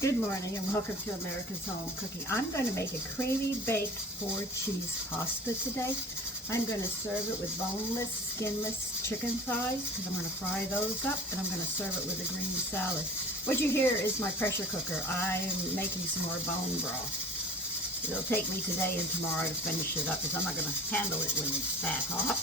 Good morning and welcome to America's Home Cooking. I'm going to make a creamy baked 4-cheese pasta today. I'm going to serve it with boneless, skinless chicken thighs because I'm going to fry those up, and I'm going to serve it with a green salad. What you hear is my pressure cooker. I'm making some more bone broth. It'll take me today and tomorrow to finish it up because I'm not going to handle it when it's that hot.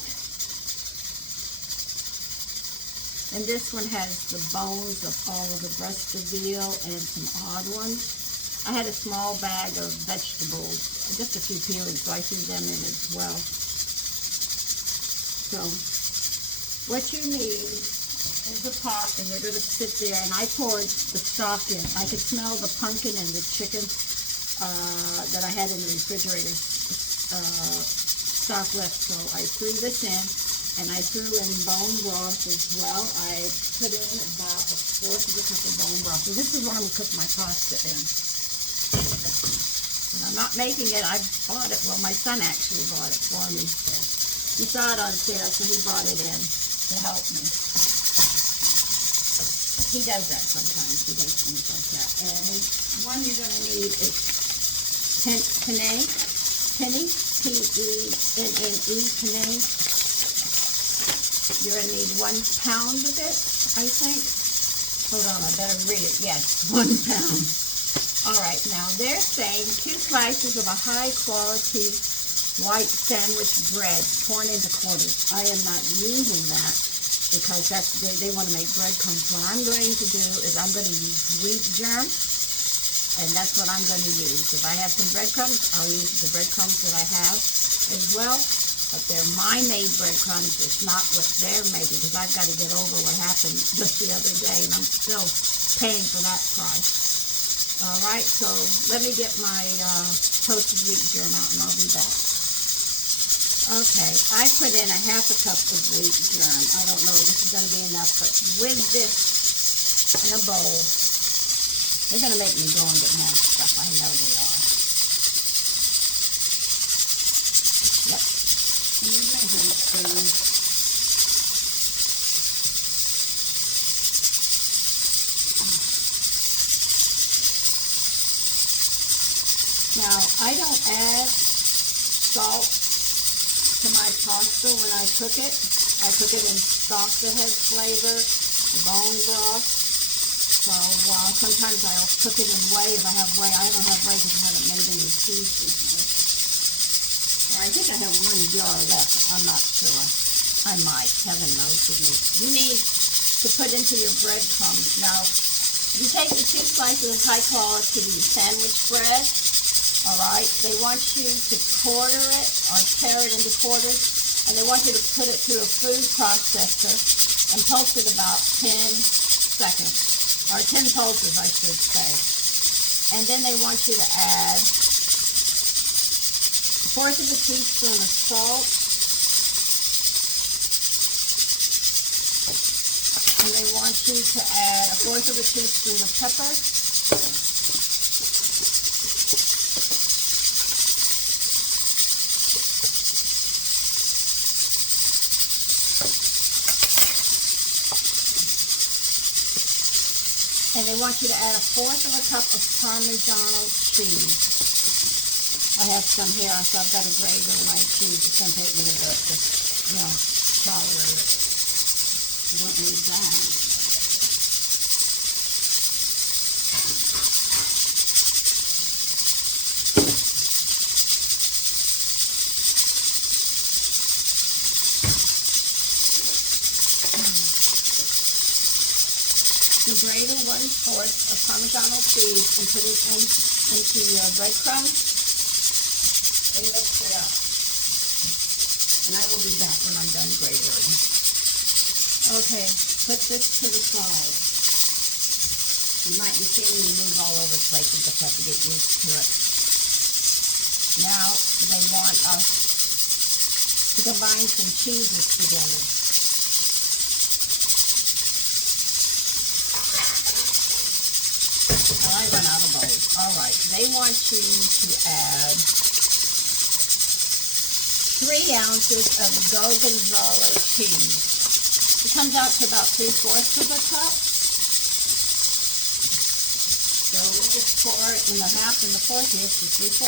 And this one has the bones of all the breast of veal and some odd ones. I had a small bag of vegetables, just a few peelings, so I threw them in as well. So, what you need is a pot, and they're going to sit there, and I poured the stock in. I could smell the pumpkin and the chicken that I had in the refrigerator stock left, so I threw this in. And I threw in bone broth as well. I put in about 1/4 cup of bone broth. So this is what I'm going to cook my pasta in. And I'm not making it. I bought it. Well, my son actually bought it for me. He saw it on sale, so he brought it in to help me. He does that sometimes. He does things like that. And the one you're going to need is penne, P-E-N-N-E, penne. You're going to need 1 pound of it, I think. Hold on, I better read it. Yes, 1 pound. All right, now they're saying 2 slices of a high-quality white sandwich bread torn into quarters. I am not using that because they want to make breadcrumbs. What I'm going to do is I'm going to use wheat germ, and that's what I'm going to use. If I have some breadcrumbs, I'll use the breadcrumbs that I have as well. But they're my made breadcrumbs. It's not what they're making, because I've got to get over what happened just the other day, and I'm still paying for that price. All right, so let me get my toasted wheat germ out, and I'll be back. Okay, I put in 1/2 cup of wheat germ. I don't know if this is going to be enough, but with this in a bowl, they're going to make me go and get more stuff. I know they are. Yep. Now, I don't add salt to my pasta when I cook it. I cook it in stock that has flavor, the bone broth. So sometimes I'll cook it in whey if I have whey. I don't have whey because I haven't made any cheese recently. I think I have 1 jar left. I'm not sure. I might. Heaven knows with me. You need to put into your breadcrumbs. Now, you take the 2 slices of high-quality sandwich bread, all right? They want you to quarter it or tear it into quarters, and they want you to put it through a food processor and pulse it about 10 seconds, or 10 pulses, I should say. And then they want you to add 1/4 teaspoon of salt, and they want you to add 1/4 teaspoon of pepper, and they want you to add 1/4 cup of Parmigiano cheese. I have some here, so I've got a grate of my cheese. It's going to take me a bit to, tolerate it. You don't need that. So grate 1/4 of Parmigiano cheese and put it into your breadcrumbs. And mix it up. And I will be back when I'm done grating. Okay, put this to the side. You might be seeing me move all over the place. You just have to get used to it. Now, they want us to combine some cheeses together. Well, I run out of bowls. All right, they want you to add 3 ounces of Gorgonzola cheese. It comes out to about 3/4 of a cup. So we'll just pour in the half and the fourth here to 3/4.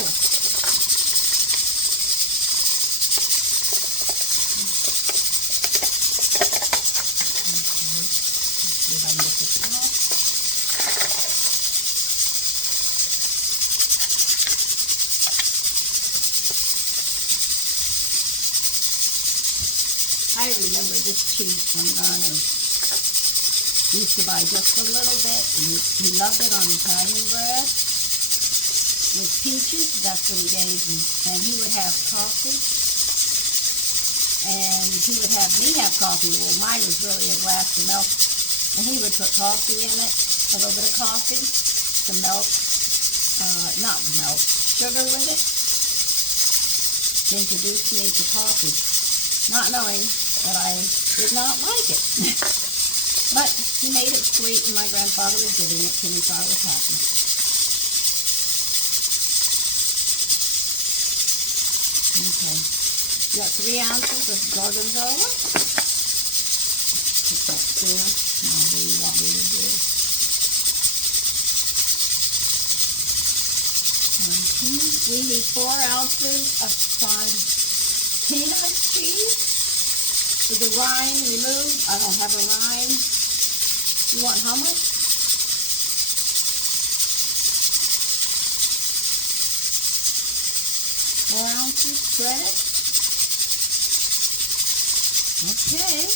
I remember this cheese from Garner. He used to buy just a little bit, and he loved it on Italian bread with peaches. That's what he gave me. And he would have coffee, and he would have me have coffee. Well, mine was really a glass of milk, and he would put coffee in it, a little bit of coffee, some milk, not milk, sugar with it. He introduced me to coffee, not knowing that I did not like it. But he made it sweet, and my grandfather was giving it to me, so I was happy. Okay. You got 3 ounces of gorgonzola. Put that there. Now, what do you want me to do? We need 4 ounces of Fontina cheese. With the rind removed. I don't have a rind. You want how much? Four ounces shredded. Okay.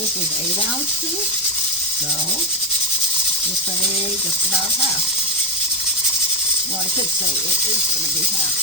This is 8 ounces. So we'll say just about half. Well, I should say it is going to be half.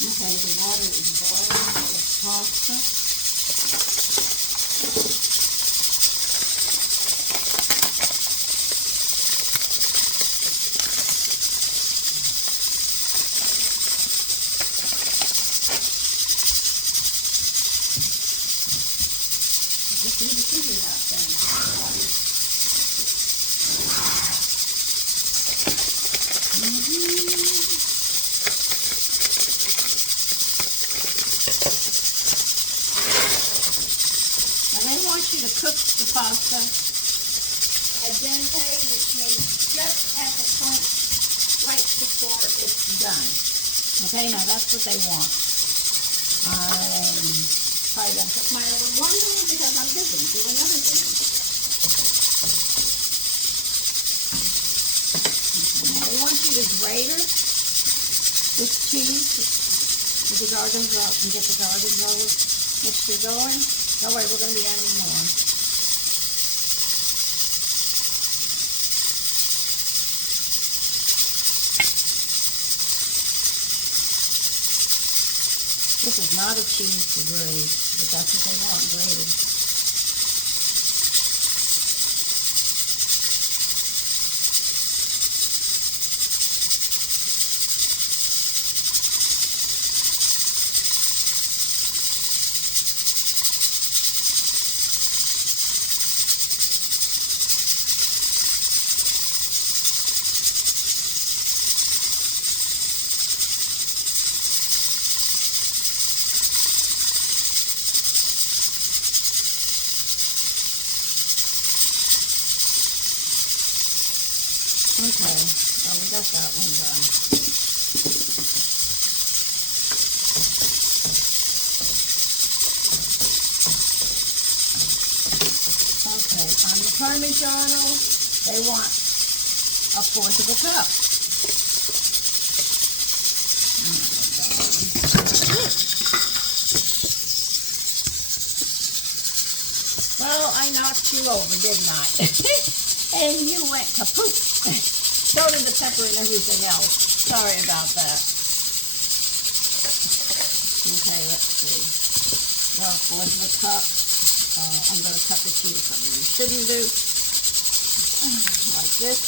Okay, the water is boiling for the pasta. Just need to figure it out then. You to cook the pasta al dente, which means just at the point right before it's done. Okay, now that's what they want. Probably gonna cook my other one because I'm busy doing other things. Now they want you to grate this cheese with the gorgonzola and get the gorgonzola mixture going. Don't worry, we're going to be adding more. This is not a cheese to grate, but that's what they want, grated. Okay, well, we got that one done. On the Parmigiano, they want a fourth of a cup. Well, I knocked you over, didn't I? And you went kaput. So did the pepper and everything else. Sorry about that. Okay, let's see. Well, fourth of a cup. I'm going to cut the cheese. Something you shouldn't do. Like this.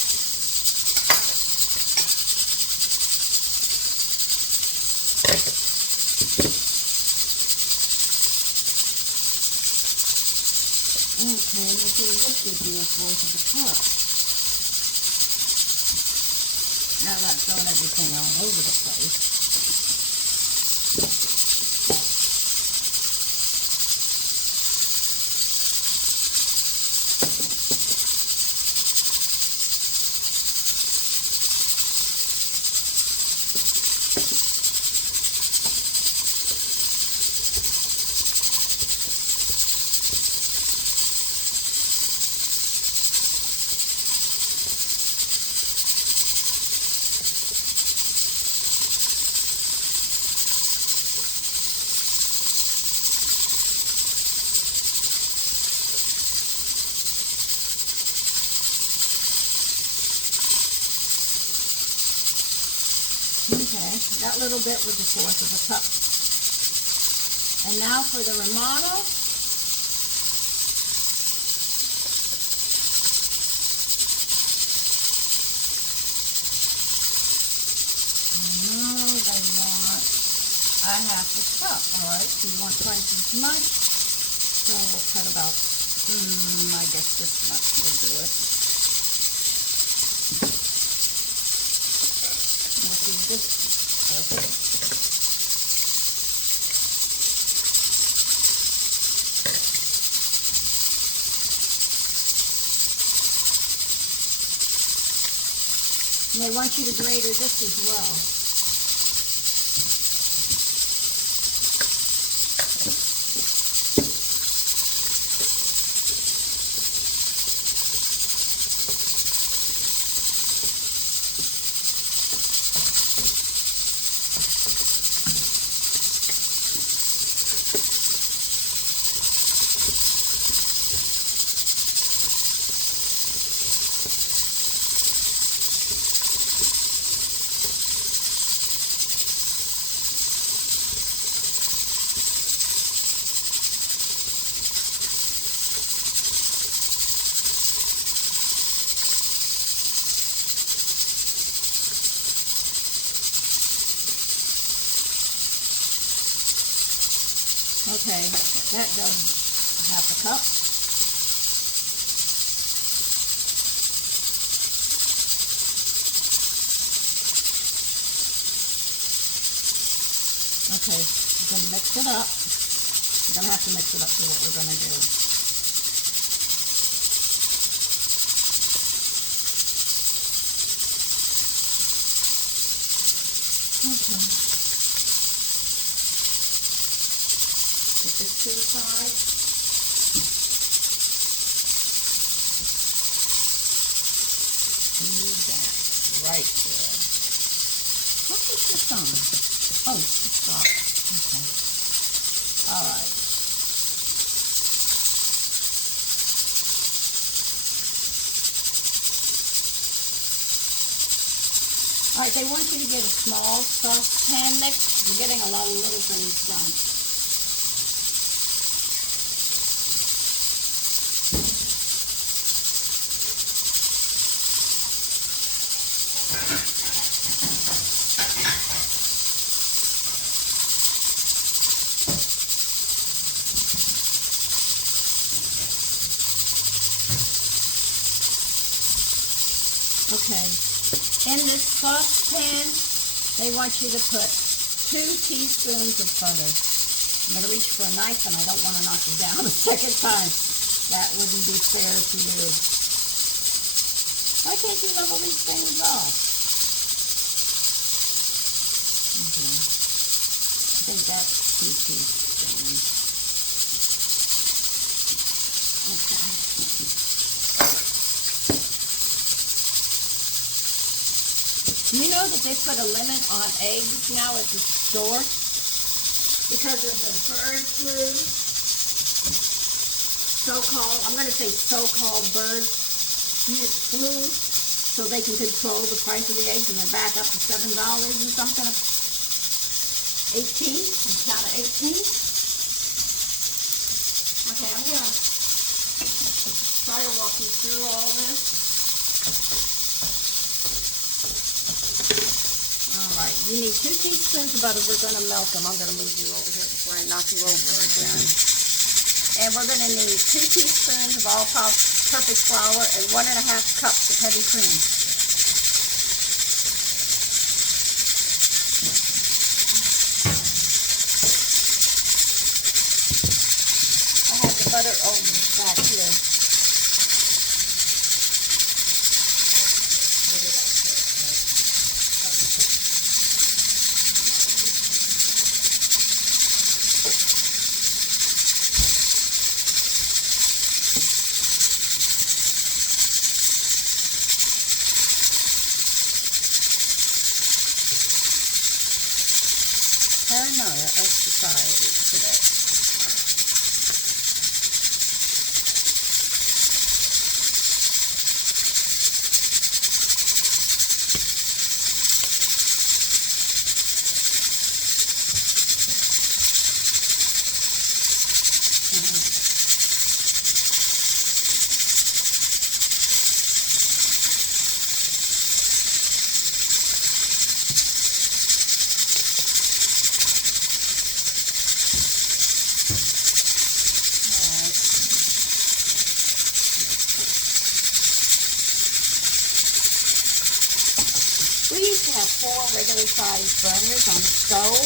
Okay, let's see, this would be a fourth of a cup. Now that I've thrown everything all over the place. Okay, that little bit was a fourth of a cup. And now for the Romano. They want a half a cup. Alright, so you want twice as much. So we'll cut about, I guess this much will do it. This is this perfect. And they want you to grate this as well. Okay, that does half a cup. Okay, we're going to mix it up. We're going to have to mix it up for what we're going to do. Okay. Put this to the side. Move that right there. What is this on? Oh, it's off. Okay. All right. All right, they want you to get a small saucepan mix. You're getting a lot of little things done. Okay, in this saucepan, they want you to put 2 teaspoons of butter. I'm going to reach for a knife and I don't want to knock you down a second time. That wouldn't be fair to you. Why can't you level these things off? Okay, I think that's 2 teaspoons. Okay. You know that they put a limit on eggs now at the store because of the bird flu, so-called, I'm going to say so-called bird flu, so they can control the price of the eggs, and they're back up to $7 and something, 18, and count of 18. Okay, I'm going to try to walk you through all this. Alright, you need 2 teaspoons of butter. We're going to melt them. I'm going to move you over here before I knock you over again. And we're going to need 2 teaspoons of all-purpose flour and 1.5 cups of heavy cream. I have the butter over back here. Paranoia of society today. We used to have 4 regular sized burners on the stove,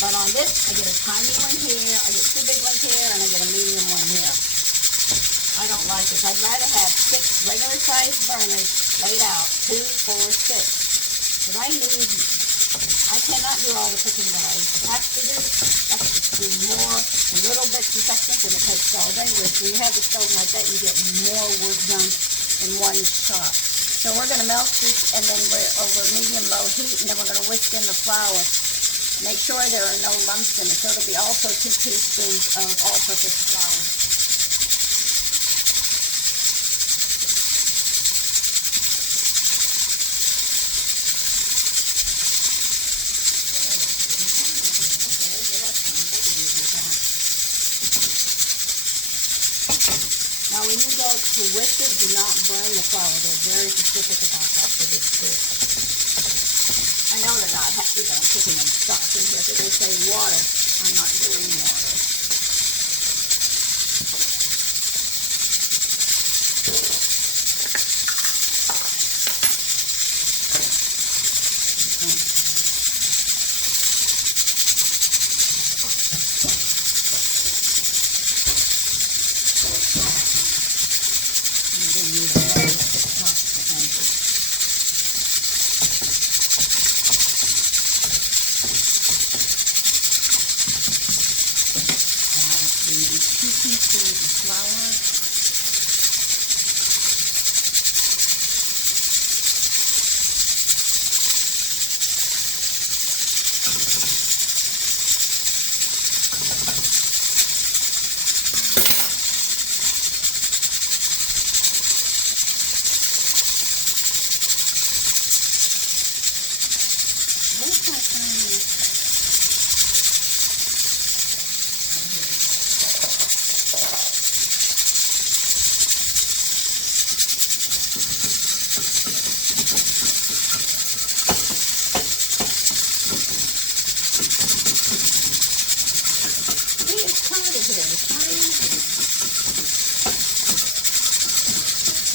but on this I get a tiny one here, I get 2 big ones here, and I get a medium one here. I don't like this. I'd rather have 6 regular sized burners laid out, 2, 4, 6. But I cannot do all the cooking that I have to do. I have to do more in little bits and sections, and it takes all day. Whereas when you have the stove like that, you get more work done in one shot. So we're going to melt this, and then we're over medium-low heat, and then we're going to whisk in the flour. Make sure there are no lumps in it. So it'll be also 2 teaspoons of all-purpose flour. Now, when you go to whisk it, do not burn the flour. They're very specific about that for this dish. I know they're not happy that I'm putting them stuff in here. If they say water, I'm not doing water.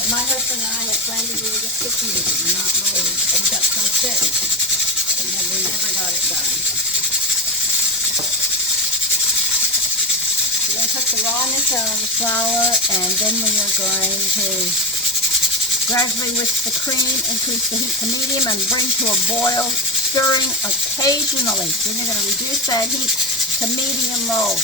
My husband and I had planned to do this cookie meeting, not really. We got so sick, and then we never got it done. We're going to cook the rawness out of the flour, and then we are going to gradually whisk the cream, increase the heat to medium, and bring to a boil, stirring occasionally. Then you're going to reduce that heat to medium-low.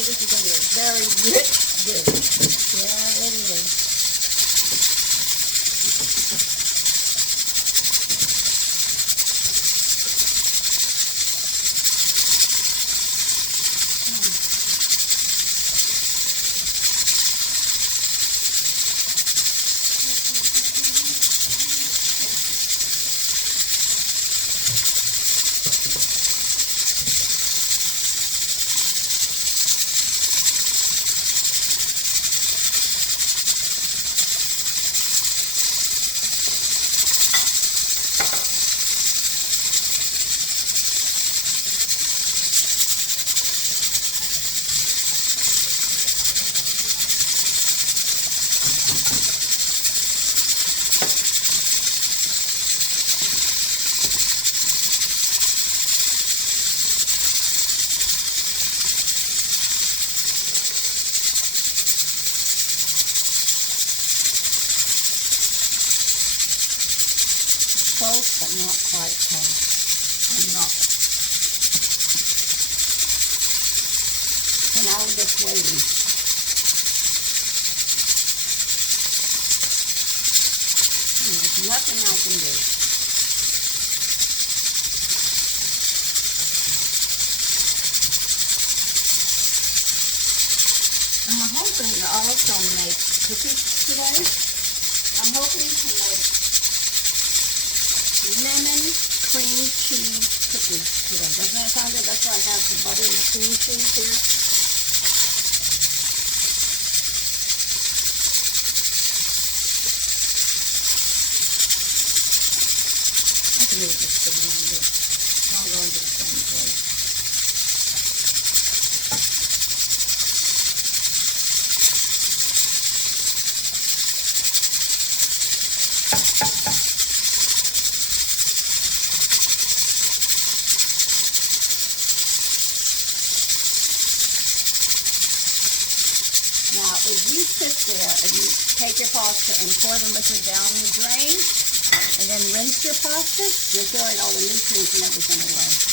say this is going to be a very rich dish. Yeah, it is. Close, but not quite close. I'm not. So now we're just waiting. There's nothing I can do. I'm hoping to also make cookies today. I'm hoping to make lemon cream cheese cookies today. Doesn't that sound good? That's why I have the butter and the cream cheese here. I can leave this thing on this. I'll go into the same place. Now, if you sit there and you take your pasta and pour the liquid down the drain, and then rinse your pasta, you're throwing all the nutrients and everything away.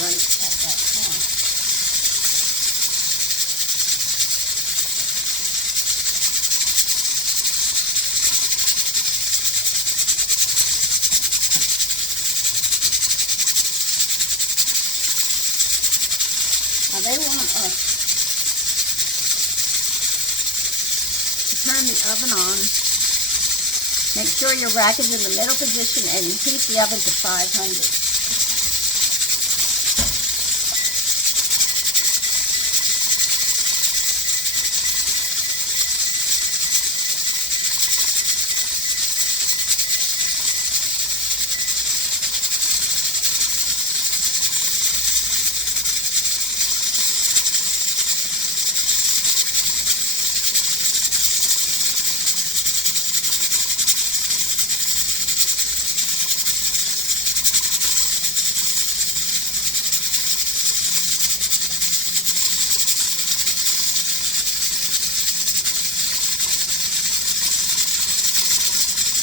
Right at that point. Now they want us to turn the oven on. Make sure your rack is in the middle position and heat the oven to 500.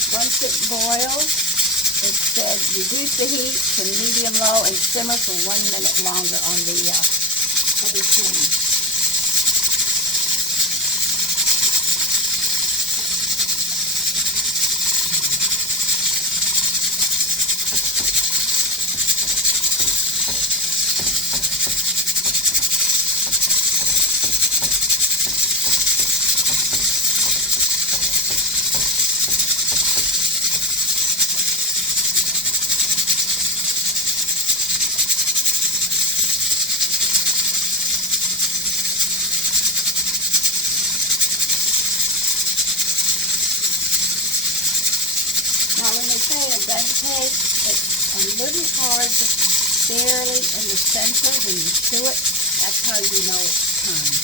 Once it boils, it said reduce the heat to medium-low and simmer for 1 minute longer on the other flame. they say in bed cake, it's a little hard to barely in the center when you chew it. That's how you know it's time.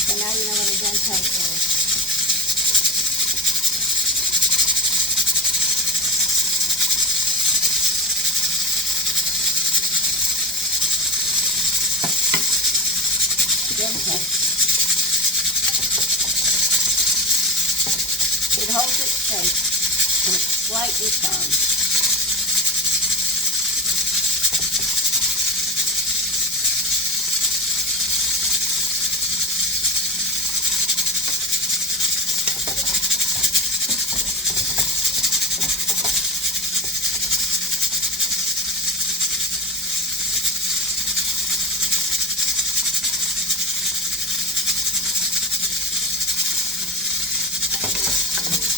So now you know what a dente is. Dente. It holds its shape and it's slightly firm.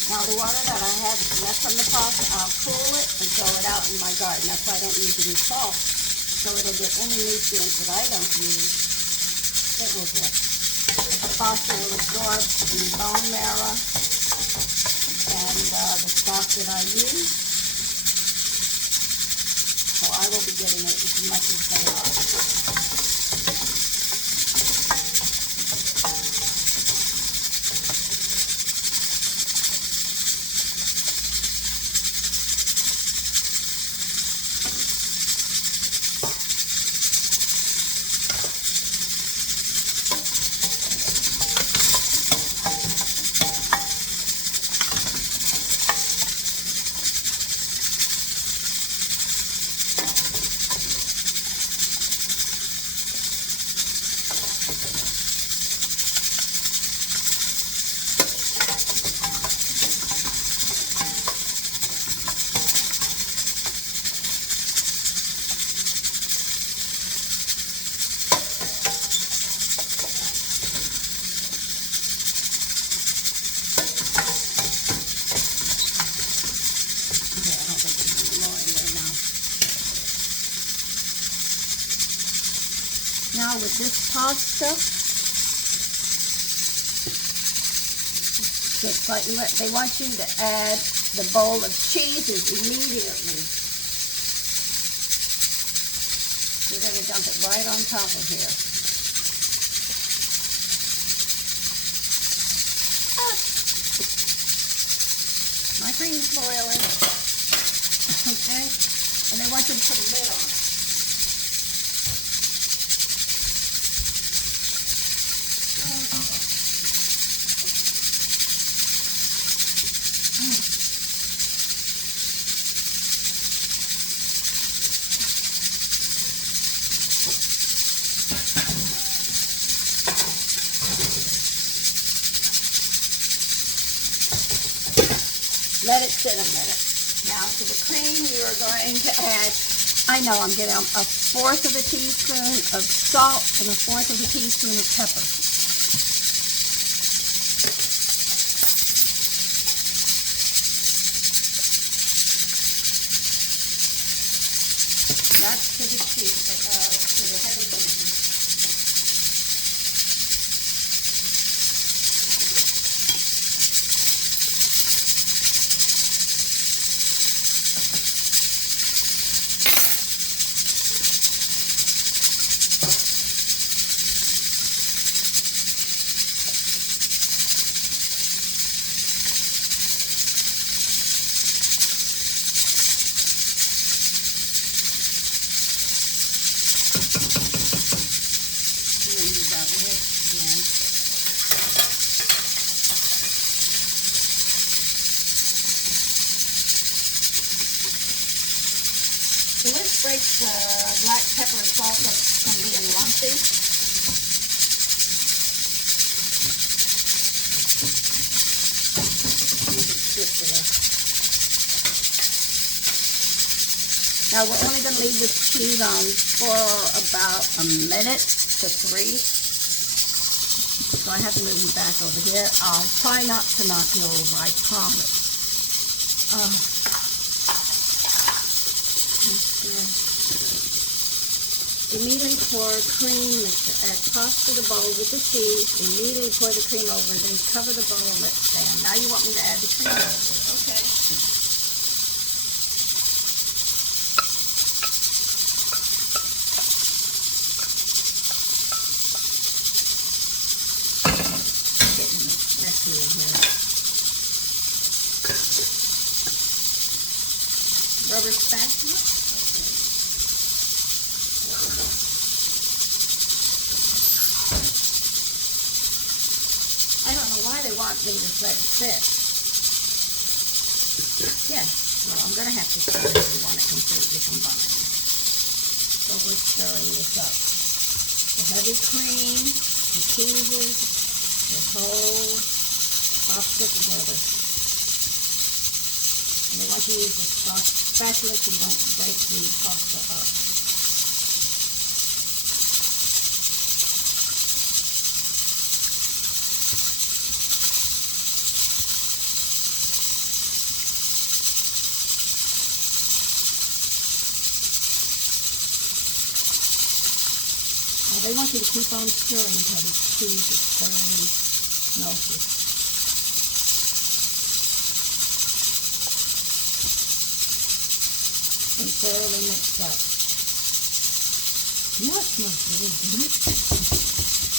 Now the water that I have left from the faucet, I'll cool it and throw it out in my garden. That's why I don't use any salt. So it'll get any nutrients that I don't use. It will get. The faucet will absorb the bone marrow and the stock that I use. So I will be getting it as much as they are. Now with this pasta, it's slightly wet. They want you to add the bowl of cheeses immediately. You're going to dump it right on top of here. My cream's boiling. Okay? And they want you to put a lid on it. Let it sit a minute. Now to the cream you are going to add, I know I'm getting a fourth of a teaspoon of salt and a fourth of a teaspoon of pepper. That's to the cheese, to the heavy cream. So this breaks the black pepper and salt up from being lumpy. You can sit there. Now we're only going to leave this cheese on for about a minute to 3. So I have to move you back over here. I'll try not to knock you over, I promise. Immediately pour cream, add pasta to the bowl with the cheese. Immediately pour the cream over, and then cover the bowl and let it stand. Now you want me to add the cream over. Okay. Getting messy in here. Rubber spatula. I don't know why they want me to let it sit. Yes, well, I'm going to have to stir it if we want it completely combined. So we're stirring this up. The heavy cream, the cheeses, the whole pasta together. And they want you to use the spatula so you don't break the pasta up. They want you to keep on stirring until the cheese is thoroughly melted. And thoroughly mixed up. You know, it smells really good.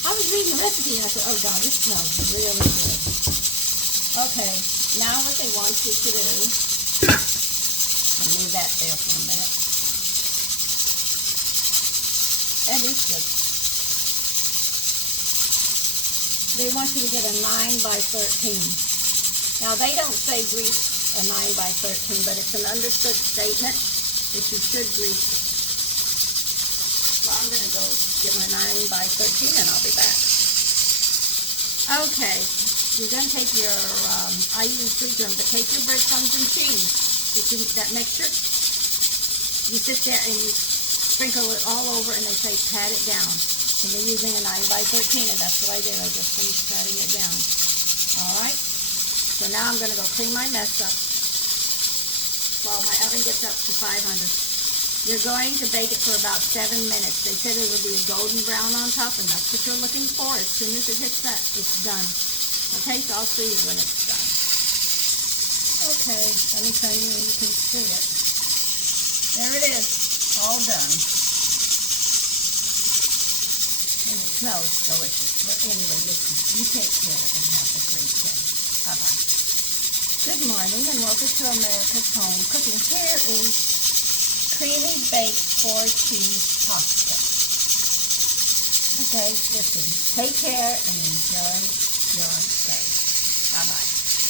I was reading the recipe and I said, oh God, this smells really good. Okay, now what they want you to do, I'll leave that there for a minute. That is good. They want you to get a 9 by 13. Now, they don't say grease a 9 by 13, but it's an understood statement that you should grease it. So I'm going to go get my 9 by 13 and I'll be back. Okay, you're going to take your, I use freezer, but take your breadcrumbs and cheese, that mixture. You sit there and you sprinkle it all over, and they say pat it down. So they're using a 9 by 13, and that's what I did. I just finished patting it down. All right? So now I'm going to go clean my mess up while my oven gets up to 500. You're going to bake it for about 7 minutes. They said it will be a golden brown on top, and that's what you're looking for. As soon as it hits that, it's done. Okay, so I'll see you when it's done. Okay, let me show you where you can see it. There it is, all done. And it smells delicious. But anyway, listen, you take care and have a great day. Bye-bye. Good morning and welcome to America's Home Cooking. Here is creamy baked 4-cheese pasta. Okay, listen, take care and enjoy your day. Bye-bye.